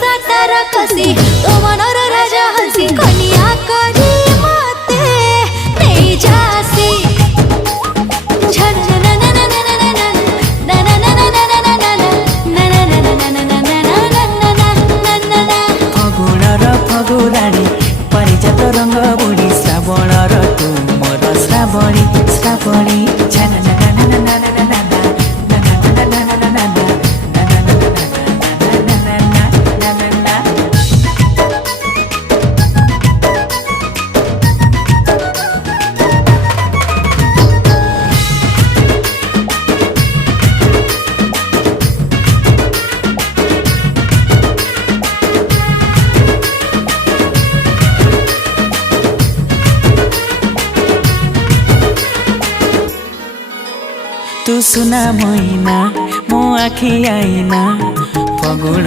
सातार कसी तो मनर राजा हसी कनिया करी मते नहीं जासी फगुणर फगुराणी परिजात रंग बुढी श्रावणर तुमर श्रावणी श्रावणी तू सुना मैना मो आखि आईना फगुण